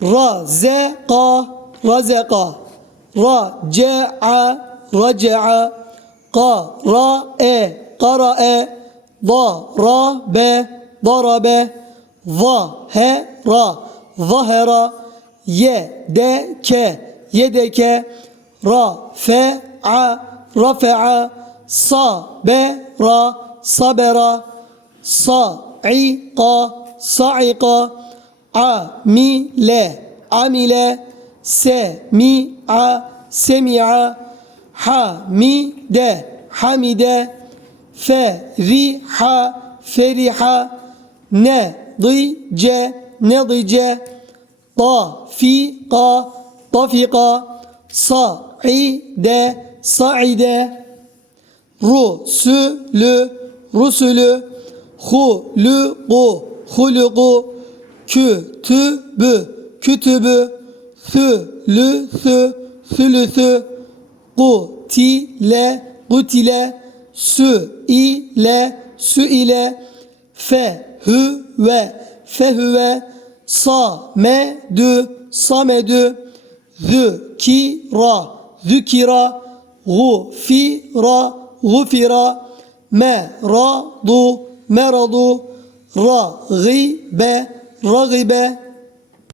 Razeka razeka Raca'a raca'a Qara'e qara'e. Darabe darabe Zahera zahera Yedeke yedeke. Rafe'a rafe'a. Sabera sabera. Sa'iqa sa'iqa Amile. Amile. Semi'a. Semi'a. Hamide. Hamide. Feriha. Feriha. Nedice. Nedice. Tafika tafika Sa'ide. Sa'ide. Rusulü rusulü Huluku huluku Kütübü kütübü Thülüthü thülüthü Kutile kutile Süile süile Fehüve fehüve Samedü samedü Zükira zükira Gufira gufira Meradu meradu Ragibe ragibe